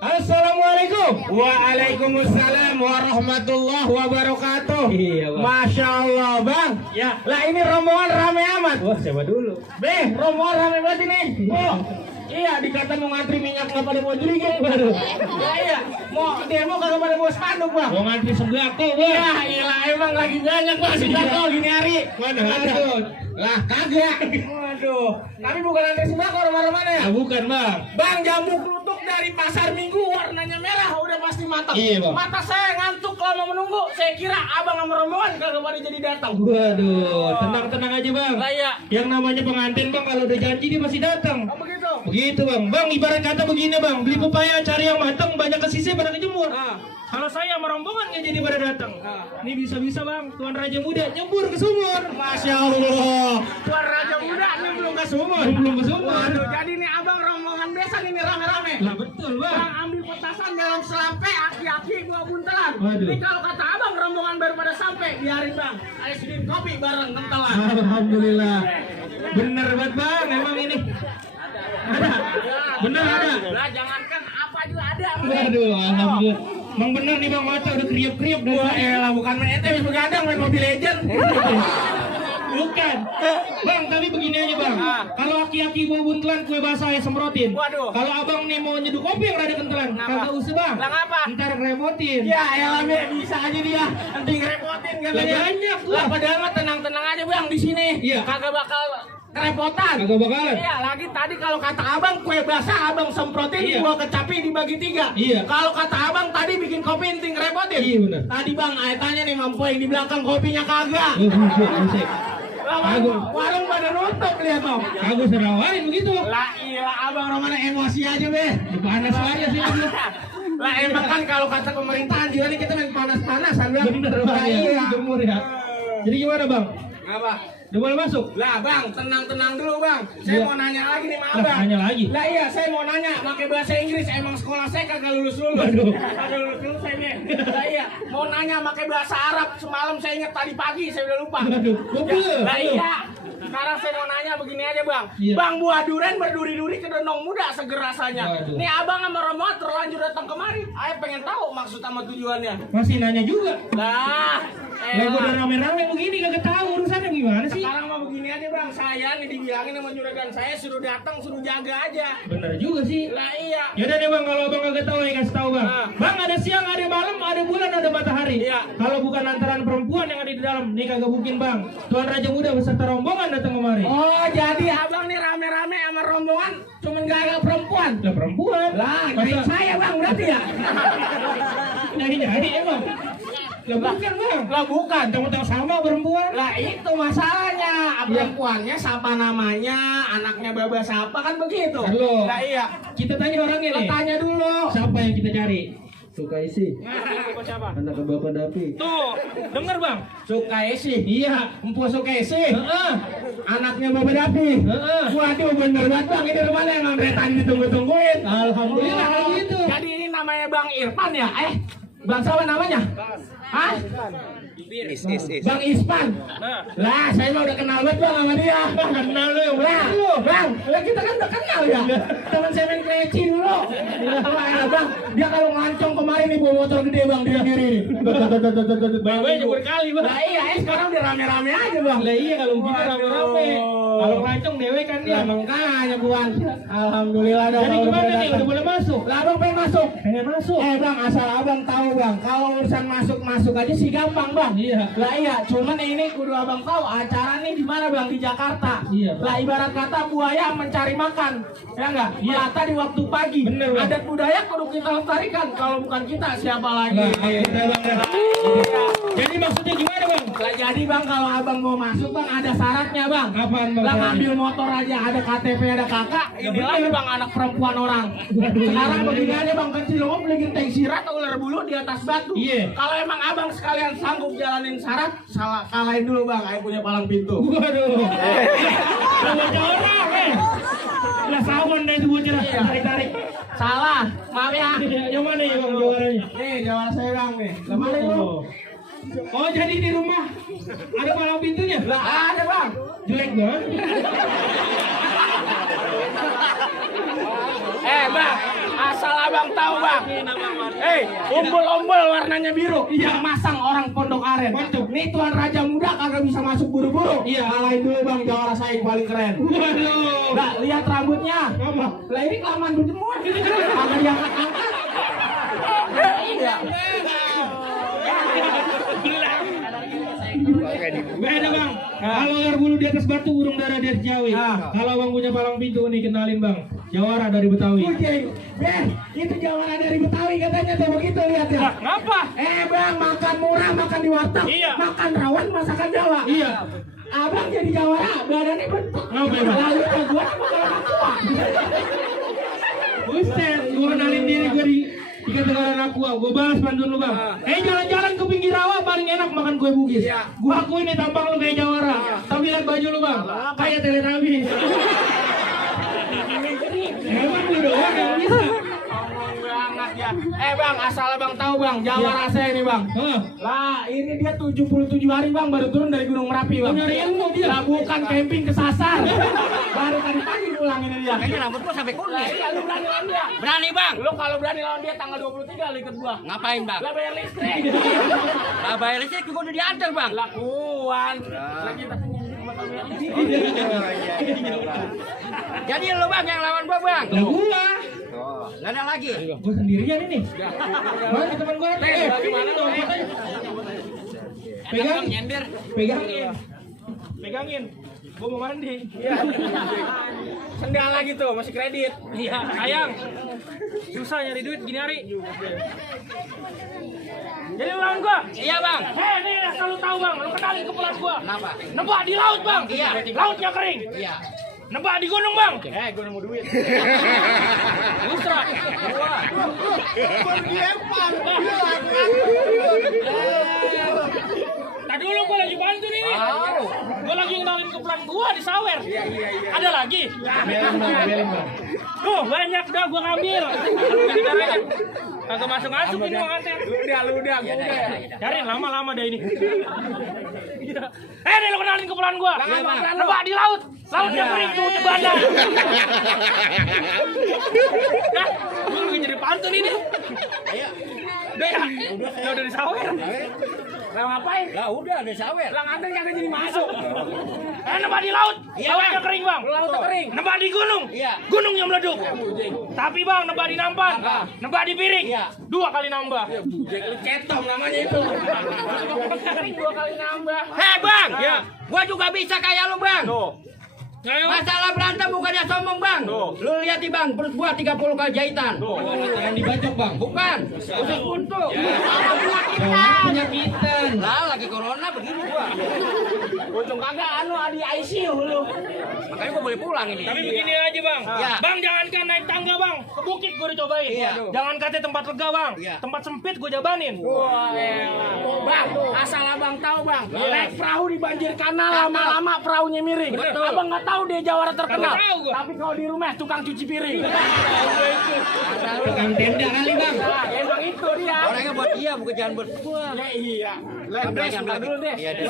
Assalamualaikum. Waalaikumsalam warahmatullahi wabarakatuh. Iya, Bang. Masya Allah, Bang. Ya. Lah ini rombongan rame amat. Wah, coba dulu. Beh, rombongan rame banget ini. Oh, iya dikata mau ngantri minyak nggak pada mau jeliget. Waduh. Ya, iya, mau demo kagak pada mau spanduk, Bang. Mau ngantri sembako, Bang. Ya, iyalah emang lagi banyak Bang sembako gini hari. Mana ada? Lah kagak. Waduh. Tapi bukan antri sembako rumah-rumahnya ya? Ah, bukan, Bang. Bang, jambu klutuk dari pasar Minggu warnanya merah udah pasti matang. Iya, Bang. Mata saya ngantuk lama menunggu. Saya kira abang sama rombongan kagak pada jadi datang. Waduh, tenang-tenang aja, Bang. Lah iya. Yang namanya pengantin, Bang, kalau udah janji dia pasti datang. Oh begitu. Begitu, Bang. Bang, ibarat kata begini, Bang. Beli pepaya cari yang matang, banyak kesisir pada kejemur. Kalau saya sama rombongan nggak jadi pada datang. Ini bisa-bisa, Bang. Tuan Raja Muda nyebur ke sumur. Masya Allah. Tuan Raja Muda ini belum ke sumur. Belum ke sumur. Waduh, jadi ini abang rombongan besan ini rame-rame. Lah betul, Bang. Bang ambil petasan dalam selampe, aki-aki gua buntelan. Waduh. Ini kalau kata abang rombongan baru pada sampai, biarin Bang. Ayo sediin kopi bareng kentelan. Alhamdulillah. Bener banget, Bang. Emang ini. Ada. Bener ada. Lah jangankan apa juga ada. Waduh, alhamdulillah. Emang bener nih, Bang, mata udah kriuk-kriuk dari Wah, tadi. elah bukan main ente bisa begadang main Mobile Legend. Bukan. Bang, tapi begini aja, Bang. Kalau aki-aki bawa buntelan kue basah ya semprotin. Waduh. Kalau abang nih mau nyeduh kopi yang rada kentelan, Kenapa? kagak usah, Bang. Lah ngapa? Ntar ngerepotin. Ya elah Be, bisa aja dia. Nanti ngerepotin Lah katanya. banyak, Lah Bang. padahal mah tenang-tenang aja Bang di sini. Iya. Kagak bakal kerepotan. Kagak bakalan. Iya, lagi tadi kalau kata abang kue basah abang semprotin, Iya. gua kecapi dibagi 3. Iya. Kalau kata abang tadi bikin kopi inting repotin. Iya, benar. Tadi Bang, ayo tanya nih mampu yang di belakang kopinya kagak. Buset. Lah, Kagak. warung pada nutup lihat dong. Kagak serawain begitu. Lah iya abang Romana emosi aja Be. Panas aja sih aku. Lah emang kan kalau kata pemerintahan juga nih kita main panas-panasan Bang. Bener, Bang. Lah, Ya. iya. Jemur ya. Jadi gimana, Bang? Apa? Udah boleh masuk? Lah Bang, tenang-tenang dulu Bang. Saya Iya. mau nanya lagi nih sama Lah, Abang. nanya lagi. Lah iya, saya mau nanya pakai bahasa Inggris. Emang sekolah saya kagak lulus-lulus. Waduh. Kagak lulus-lulus saya Be. Lah iya, mau nanya pakai bahasa Arab. Semalam saya ingat tadi pagi saya udah lupa. Waduh, lupa. Lah iya. Sekarang saya mau nanya begini aja Bang. Iya. Bang, buah durian berduri-duri ke dondong muda seger rasanya. Waduh. Nih abang sama rombongan terlanjur datang kemari. Ayo pengen tahu maksud sama tujuannya. Masih nanya juga. Lah, Lah gua udah rame-rame begini kagak tahu urusannya gimana sih? sekarang mah begini aja Bang. Saya nih dibilangin sama juragan saya suruh datang, suruh jaga aja. Bener juga sih. Lah iya. Yaudah deh, Bang, kalau Abang kagak tahu ya kasih tahu, Bang. Ah. Bang, ada siang, ada malam, ada bulan, ada matahari. Iya. Kalau bukan lantaran perempuan yang ada di dalam, nih kagak mungkin, Bang. Tuan Raja Muda beserta rombongan datang kemari. Oh, jadi abang nih rame-rame sama rombongan cuman gak ada perempuan. Lah perempuan. Lah, kayak saya Bang berarti ya. Nyari-nyari emang. Lah bukan, Bang. Lah bukan. Tahu-tahu sama perempuan. Lah itu masalahnya. Perempuannya siapa namanya, anaknya baba siapa kan begitu. Halo. Lah iya. Kita tanya orangnya Lah nih. tanya dulu. Siapa yang kita cari? Sukaisi, Siapa? anak ke Bapak Dapi. Tuh, denger, Bang. Sukaisi. Iya. Empu Sukaisi. Heeh. Anaknya Bapak Dapi. Heeh. Waduh bener banget Bang, ini rumahnya yang dari tadi ditunggu-tungguin. Alhamdulillah Oh, kayak gitu. Jadi ini namanya Bang Irfan ya? Bang siapa namanya? Hah? Bang Ispan. Lah, saya mah udah kenal banget Bang sama dia. Kenal lu yang Lah, Bang, lah kita kan udah kenal ya. Teman saya main kreci dulu. Wah, ya, Bang, dia kalau ngancong kemarin nih bawa motor gede Bang dia sendiri nih. Bawa jebur kali, Bang. Lah iya, sekarang udah rame-rame aja Bang. Lah iya kalau begitu rame-rame. Kalau ngacung dewe kan dia. Ya makanya Buan. Alhamdulillah dah. Jadi kalau gimana udah nih? datang. Udah boleh masuk? Lah Abang pengen masuk. Pengen masuk. Bang, asal Abang tahu Bang, kalau urusan masuk aja sih gampang Bang. Iya. Lah iya, cuman ini kudu Abang tahu acara nih di mana Bang, di Jakarta. Iya. Lah ibarat kata buaya mencari makan, ya enggak? Iya. Melata di waktu pagi. Bener, Bang. Adat budaya kudu kita lestarikan. Kalau bukan kita siapa lagi? Nah, udah, Bang. Iya. Jadi maksudnya gimana, Bang? Lah jadi Bang, kalau Abang mau masuk Bang ada syaratnya Bang. Apaan, Bang? Lah ngambil motor aja ada KTP ada kakak. Ini lagi Bang anak perempuan orang. Sekarang begini aja Bang, kecil lo beli genteng sirat atau ular bulu di atas batu. Iya. Kalau emang Abang sekalian sanggup jalanin syarat, salah kalahin dulu Bang, ayo punya palang pintu. Waduh. Lah baca orang, Lah sawon deh itu bocah Iya. tarik-tarik. Salah, maaf ya. Yang mana ya, Bang, juaranya? Nih jawab saya Bang nih. Kemana lu? Oh jadi di rumah ada palang pintunya? Lah ada bang. Jelek banget. Bang, asal abang tahu bang. Umbul-umbul warnanya biru. Yang masang orang Pondok Aren. Mantap. Nih Tuan Raja Muda kagak bisa masuk buru-buru. Iya. Kalahin dulu bang, jawara saya yang paling keren. Waduh. Nah, lihat rambutnya. Apa? Lah ini kelamaan berjemur. Kagak diangkat-angkat. Iya. Beda bang. Kalau air bulu di atas batu, burung dara dari Jawi. Kalau bang punya palang pintu nih, kenalin bang. Jawara dari Betawi. Itu jawara dari Betawi katanya tuh begitu lihat ya. Ngapa? Bang, makan murah, makan di warteg. Iya. Makan rawon, masakan Jawa. Iya. Abang jadi jawara, badannya bentuk. Ngapa ya bang? Lalu gua bakal tua. Buset, gue kenalin diri gue di Tegara Nakua, gue balas pantun lu bang. Jalan-jalan ke pinggir rawa paling enak makan kue bugis. Gue akuin nih tampang lu kayak Jawara, tapi lihat baju lu bang, kayak Teletubbies. Emang lu doang yang bisa. Banget ya. Bang, asal abang tahu bang, jawara saya ini bang. Lah, ini dia 77 hari bang baru turun dari Gunung Merapi bang. Nyari ilmu dia. Lah bukan camping kesasar. Baru tadi pagi pulang ini dia. Kayaknya rambut gua sampai kuning. Iya, lu berani lawan dia. Berani bang. Lu kalau berani lawan dia tanggal 23 lu ikut gua. Ngapain bang? Lah bayar listrik. Lah bayar listrik gua udah diantar bang. Lah kuan. Lah kita Jadi lu bang yang lawan gua bang. Lah gua. Oh, nggak ada lagi. Gue sendirian ini. Mana teman gue? Gimana tuh? Pegang, Nyender. pegangin, pegangin. Gue mau mandi. Sendal lagi tuh, masih kredit. Iya, sayang. Susah nyari duit gini hari. Jadi lu lawan gua? Iya bang. Nih asal lu tahu bang, lu kenalin kepulan gua. Kenapa? Nebak di laut bang. Iya. Lautnya kering. Iya. Nebak di gunung bang. Gua nemu duit. Musra. Tadi dulu gua lagi bantu nih. Gua lagi ngenalin kepulan gua di sawer. Ada lagi? Tuh banyak dah gua ngambil. Kagak masuk-masuk ini mau nganter. Lu udah, gua udah. Cariin lama-lama deh ini. Nih lu kenalin kepulan gua. Nebak di laut. Lautnya kering tuh di bandar. Nah, gua lagi jadi pantun ini. Ayo. Udah ya? Udah di sawer. Lah ngapain? Lah udah ada sawer. Lah nganter kagak jadi masuk. Nebak di laut. Iya, Lautnya Bang. kering bang. Lautnya kering. Nebak di gunung. Iya. Gunung yang meleduk. Tapi bang, nebak di nampan. Nebak di piring. Iya. 2 kali nambah. Lu cetom namanya itu. 2 kali nambah. Hei bang. Ya. Gua juga bisa kayak lu bang. Ayo. Masalah berantem bukannya sombong bang. Lu lihat nih bang, perut gua 30 kali jahitan. Jangan dibacok bang. Bukan, usus buntu. Penyakitan. Lah lagi corona begini gua. Untung kagak di ICU lu. Makanya gua boleh pulang ini. Tapi begini aja bang. Ya. Bang jangankan naik tangga bang, ke bukit gue dicobain. Iya. Jangan katanya tempat lega bang, Iya. tempat sempit gue jabanin. Wah, elah. Bang, asal abang tahu bang, Iya. naik perahu di banjir kanal lama-lama perahunya miring. Betul. Abang nggak tahu dia jawara terkenal. Kagak tahu gua. Tapi kalau di rumah tukang cuci piring. Tukang tenda kali bang. Nah, emang itu dia. Orangnya buat dia, bukan jangan buat gua. Ya iya. Lah, Ambil lagi, sebelah ambil dulu lagi. deh. Iya, deh.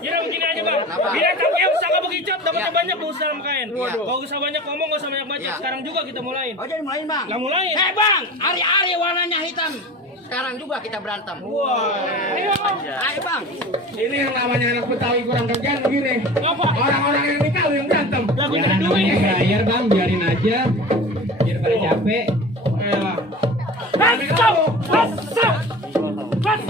Jadi begini aja bang. Kenapa? Biar kakek usaha gak begicot, dapatnya Iya. banyak gak usah dalam kain. Iya. Gak usah banyak ngomong, gak usah banyak baca. Iya. Sekarang juga kita mulain. Oh jadi mulain bang. Lah mulain. Bang, hari-hari warnanya hitam. Sekarang juga kita berantem. Ayo. Ayo bang. Ini yang namanya anak Betawi kurang kerjaan begini. Ngapa? Orang-orang yang nikah lu yang berantem. Lah gue cari duit. Bayar bang, biarin aja. Biar pada capek. Let's go! Let's go! Let's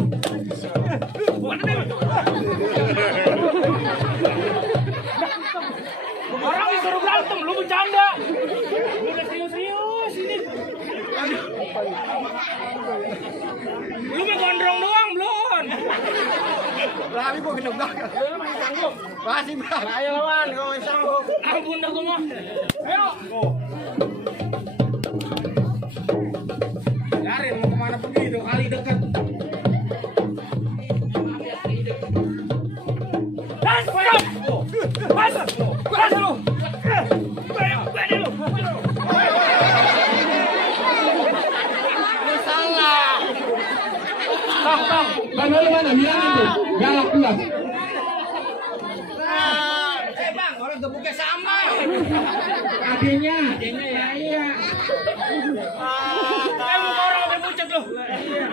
Orang disuruh berantem, lu bercanda. Lu udah serius-serius ini. Lu mah gondrong doang, belum. Lah ini gua gendong bang. Lu masih sanggup. Masih bang. Ayo lawan, kalau sanggup. Ampun dah gua mah. Ayo. Yarin mau kemana pergi tuh kali dekat. Let's go! Let's go! Let's go! abang lu mana? Bilangin tuh. Galak gua. Bang, orang gebuknya sama. Adenya ya iya. Muka orang sampai pucat loh.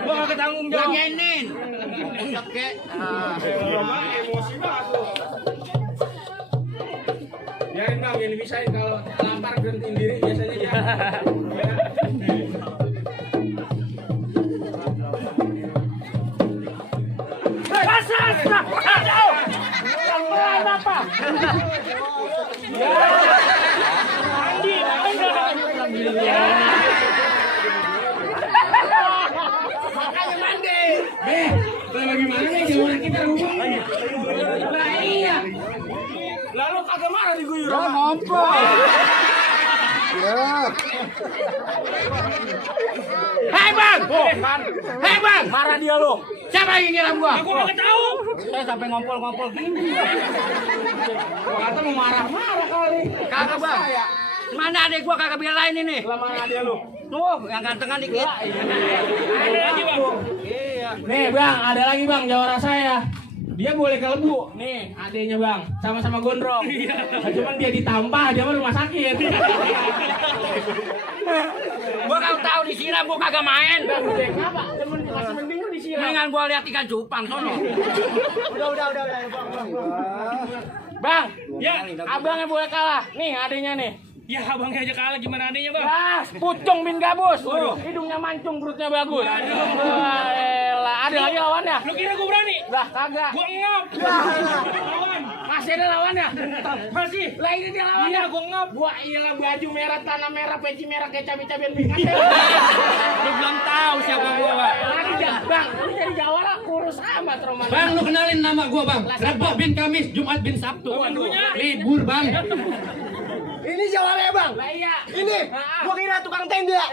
Gua gak ketanggung jawab. Jangenin. Oke. Emosi banget loh. Biarin bang, yang dibisain kalau lapar berhentiin diri biasanya dia. Bagaimana nih jawara kita rubah? Nah iya. Lalu kagak marah diguyur. Hei bang, hei bang, Marah dia lo. siapa yang nyiram gua? Aku kagak tahu. Saya sampai ngompol-ngompol gini. Gua kata mau marah-marah kali. Kagak bang. Mana adek gua kagak belain ini? Mana dia lo? Tuh, yang gantengan dikit. Ada lagi bang. Nih bang, ada lagi bang jawara saya. Dia boleh ke Lebu. Nih, adenya bang, sama-sama gondrong. Cuman dia ditampah, dia mah rumah sakit. Gua kagak tahu disiram, gua kagak main. Kenapa? Masih mending lu disiram. Mendingan gua lihat ikan cupang sono. Udah. Bang, Ya, abangnya boleh kalah. Nih adenya nih. ya abangnya aja kalah gimana adanya bang? Ah, pucung bin gabus. Hidungnya mancung, perutnya bagus. Wah, elah. Ada lagi lawannya? Lu kira gua berani? Lah, kagak. Gua ngap. Lawan. Masih ada lawannya? Masih. Lah ini dia lawannya. Iya, gua ngap. Gua iyalah baju merah, tanah merah, peci merah kayak cabai-cabian bin. Lu belum tahu siapa gua, Bang. Lagi bang, lu jadi jawara kurus amat Roman. Bang, lu kenalin nama gua, Bang. Rabu bin Kamis, Jumat bin Sabtu. Libur, Bang. Ini jawabannya bang. Lah iya. Ini, gua kira tukang tenda.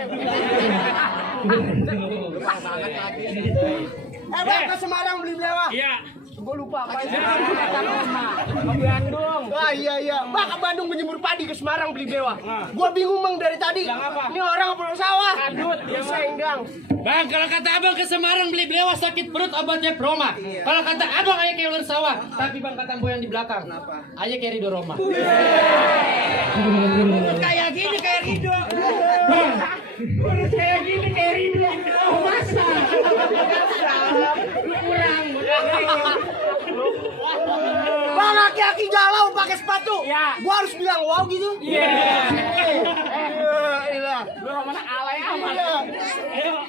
Bang ke Semarang beli belewah. Iya. Gua lupa apa itu. Ke Bandung. Wah iya. Bang ke Bandung menjemur padi ke Semarang beli belewah. Gua bingung bang dari tadi. Ini orang apa sawah? Kadut, dia mah. Senggang. Bang, kalau kata abang ke Semarang beli belewah sakit perut obatnya Proma. Kalau kata abang ayah kayak ular sawah. Tapi bang kata Boy yang di belakang. Kenapa? Ayah kayak Ridho Roma. Kayak gini kayak Rido. Kurus kayak gini kayak Ridho. Oh masa? Kurang. Bang aki-aki galau pakai sepatu. Ya. Gua harus bilang wow gitu. Iya. Iya. Lu Roman alay amat.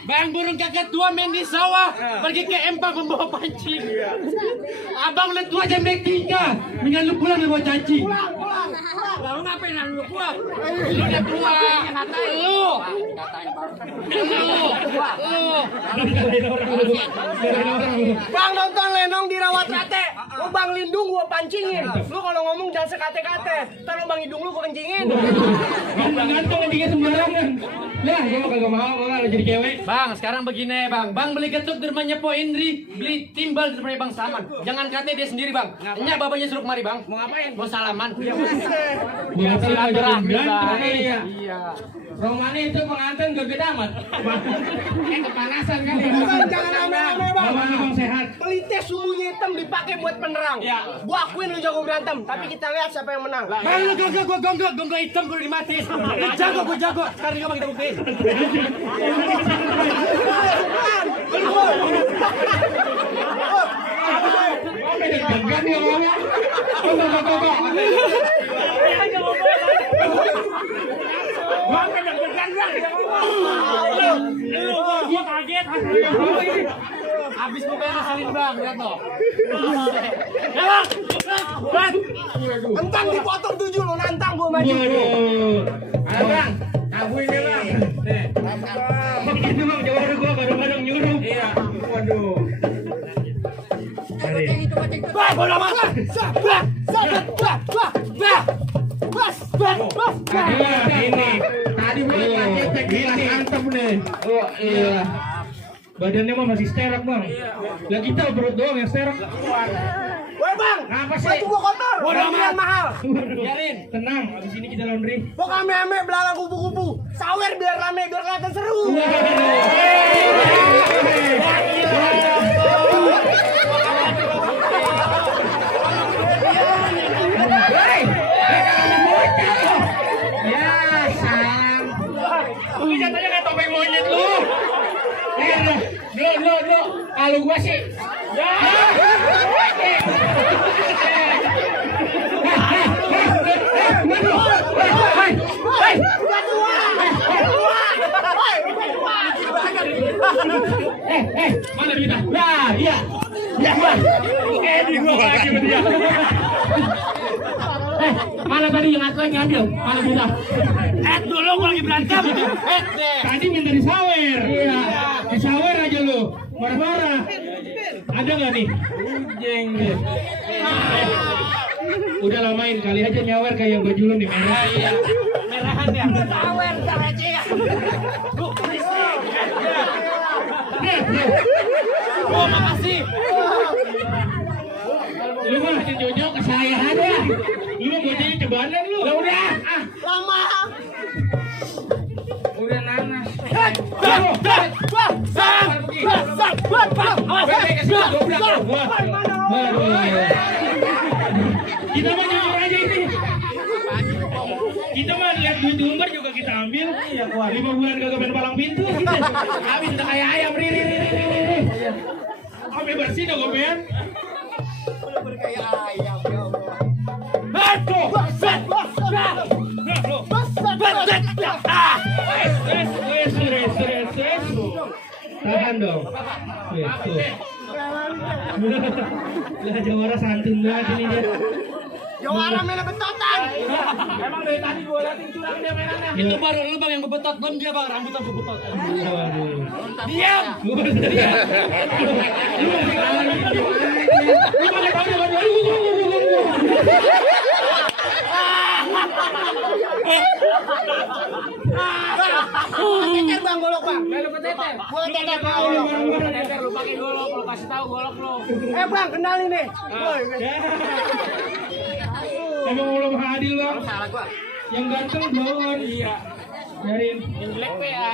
Bang burung kakek tua main di sawah. Pergi ke Empang membawa pancing. Abang udah tua jam naik 3. Mendingan lu pulang membawa cacing. Lalu ngapain lu gua? Lu udah tua. Lu. Bang nonton Lenong dirawat rate. Lu bang lindung gua pancingin. Lu kalau ngomong jangan sekate-kate. Ntar lu bang hidung lu gua kencingin. Bang ganteng dia sembarangan. Lah, gua mah kagak mau kalau jadi cewek. Bang, sekarang begini bang. Bang beli getuk di rumahnya Po Indri. Beli timbal di rumahnya Bang Saman. Jangan kate dia sendiri bang. Nya babanya suruh kemari bang. Mau ngapain? Mau salaman. Gua kata lu ajarin ganteng iya. Romani itu pengantin gede amat. Kepanasan kan ya. Bang jangan rame-rame bang. Bang sehat. Pelitnya sumbunya hitam dipakai buat penerang. Gua akuin lu jago berantem, tapi kita lihat siapa yang menang. Bang lu gonggok hitam gue dimatiin. Gue jago. Sekarang juga bang kita buktiin. Gak dia ngomong. Kok. Bang kadang-kadang bang. Gua kaget. Habis mukanya ngeselin bang, lihat no. Entang dipotong 7 lo nantang gua maju. Ayo bang, tabuin deh bang. Nih. Begitu bang, jawab gua kadang-kadang nyuruh. Iya. Waduh. Bah, bola mas. Ini. Tadi mulai cek gini antep nih. Oh iya. Badannya mah masih sterak bang. Lah kita perut doang yang sterak. Woi bang, Ngapa sih? baju gua kotor. Bodoh Belian mahal. Biarin. Tenang, abis ini kita laundry. Pok ame-ame belalang kupu-kupu. Sawer biar rame biar kelihatan seru. Iya. aja kayak topeng monyet lu. Lo, kalau gua sih. Ya. Mana duitnya? Nah, iya. Ya, Bang. Di gua lagi sama dia. Mana tadi yang aku ngambil? Mana kita? Dulu gua lagi berantem. Tadi minta disawer. Iya. Disawer aja lu. Marah-marah. Ada nggak nih? Jeng. Udah lamain kali aja nyawer kayak yang baju lu nih merah. Iya. Merahan ya. Tawer aja ya. Oh, makasih. Lu mah nyonyok ke saya ada. Lu mah bocahnya cebanan lu. Ya udah. Lama. Udah nanas. Kita mah nyonyok aja ini. Kita mah lihat duit umbar juga kita ambil. 5 bulan kagak main palang pintu. Habis udah kayak ayam riri. Sampai bersih dong gopean. Tahan dong. Tuh. Lah Jawara santun banget ini dia. Jawara main betotan. Emang dari tadi gua liatin curang dia mainannya. Itu baru lu bang yang bebetot, belum dia bang rambutnya bebetot. Waduh. Diam. Lu pakai tahu dia baju. Teter bang golok bang. Lalu peteter. Gua teter bang golok. Peteter lu pakai golok, lu kasih tahu golok lu. Bang kenalin nih. Emang belum adil bang. Salah gua. Yang ganteng blon. Iya. Biarin. Yang jelek PA.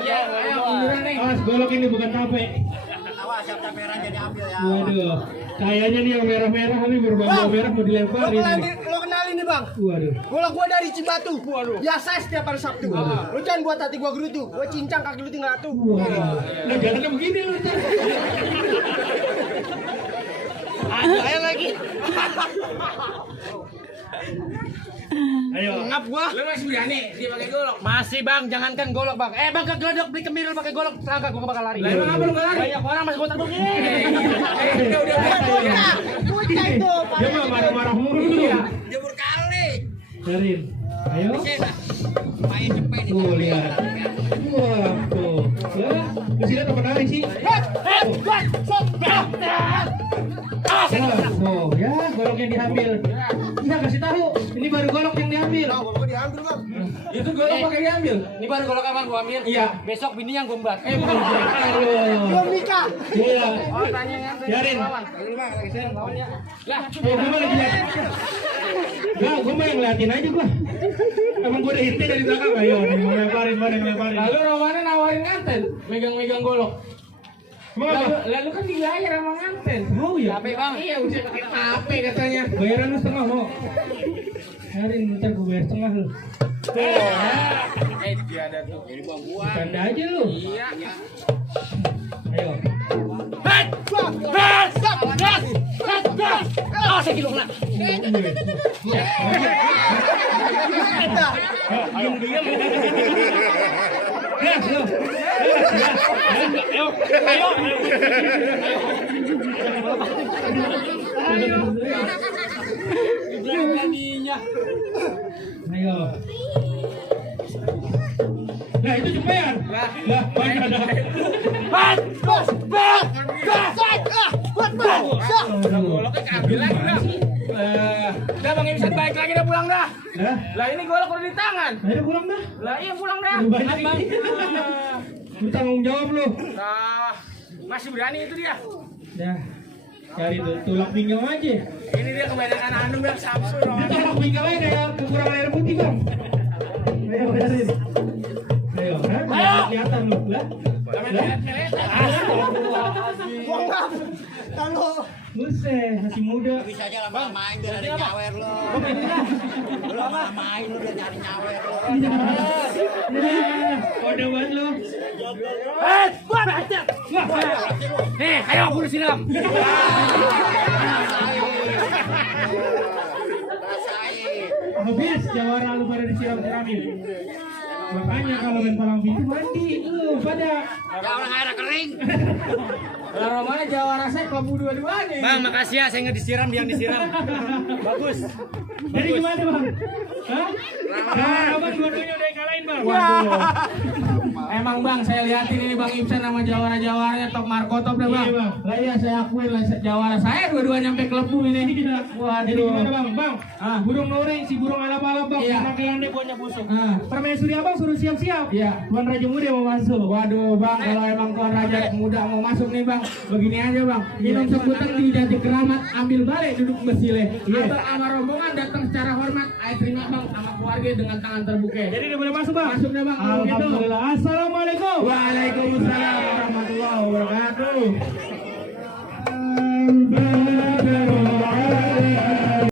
Iya, ayo munduran nih. Awas golok ini bukan tape. Awas siap merah jadi ambil ya. Waduh. Kayaknya nih yang merah-merah nih berbau merah mau dilemparin. Lo kenalin nih bang. Waduh. Golok gua dari Cibatu. Biasa setiap hari Sabtu. Lu jangan buat hati gua gerutu. Gua cincang kaki lu tinggal atuh. Waduh. Nah jalannya begini lu. Ayo lagi. Ayo. Ngap gua. Lu masih berani dia pakai golok. Masih bang, jangankan golok bang. Bang ke geledok beli kemiri lu pakai golok, kagak gua bakal lari. Lah emang apa lu enggak lari? Banyak orang masih botak begini. Udah. Bocah itu. Dia mah marah-marah mulu. Jemur kali. Darin. Ayo. Tuh lihat. Wah, tuh. Ya, lu sih teman aja sih. Oh, ya, golok yang diambil. Enggak kasih tahu. Ini baru golok yang diambil. Gua diambil bang. Itu golok pakai diambil. Ini baru golok abang gua ambil. Iya. Besok bini yang gua embat. Bukan. Belum nikah. Iya. Oh, tanya yang Biarin. Lah, Gue mah lagi liat. Enggak, gue mah yang ngeliatin aja gua. Emang gue udah inti dari belakang. Ayo, nih, mau lemparin. lalu Romana nawarin nganten, megang-megang golok. Emang apa? Lalu kan dibayar sama nganten. Mau ya? Capek bang. Iya, udah pakai HP katanya. Bayaran lu setengah mau. Biarin, ntar gue bayar setengah lu. Dia ada tuh. Jadi buang gua. Canda aja lu. Iya. Ayo. Saya kilo kena. Diam. Ya, lu. Ayo. Beraninya. Ayo. Nah, itu cepetan. Lah, banyak ada. Goloknya keambil lagi dah. Udah Bang Imsan balik lagi dah pulang dah. Hah? Lah ini golok udah di tangan. Ayo pulang dah. Lah iya pulang dah. Lu banyak ini. Lu tanggung jawab lu. Nah, masih berani itu dia. Ya. Cari tuh tulak pinggang aja. Ini dia kebanyakan anu yang Samsung. Itu tulak pinggang aja kayak kekurangan air putih, Bang. Ayo, biarin. Ayo, kelihatan lu. Lah. Gua ngap. Kalau Buset, masih muda. Bisa aja lama main biar ada nyawer lo. Lu lama main lu biar nyari nyawer lo. Kode buat lo. Buat aja. Nih, ayo buru siram. Habis jawara lu pada disiram-siramin. Makanya kalau main palang pintu mandi lu pada. Ya orang air kering. Kalau mana jawara saya kelabu dua-duanya. Bang, makasih ya saya nggak disiram dia yang disiram. Bagus. Jadi gimana bang? Hah? Abang dua-duanya udah kalahin bang. Emang bang, saya lihatin ini Bang Ibsan sama jawara-jawaranya top Marco top dah bang. Iya, Bang. Lah iya saya akuin lah jawara saya dua-duanya sampai kelebu ini. Jadi gimana bang? Bang, burung noreng si burung alap-alap bang. Iya. Karena kelandai buahnya busuk. Ah. Permaisuri abang suruh siap-siap. Iya. Tuan Raja Muda mau masuk. Waduh bang, kalau emang Tuan Raja Muda mau masuk nih bang, begini aja bang, minum sebutan di Jati Keramat, ambil balik duduk besile. Abang sama rombongan datang secara hormat, ayo terima bang sama keluarga dengan tangan terbuka. Jadi udah boleh masuk bang? Masuk deh bang, kalau gitu. Alhamdulillah. Assalamualaikum. Waalaikumsalam.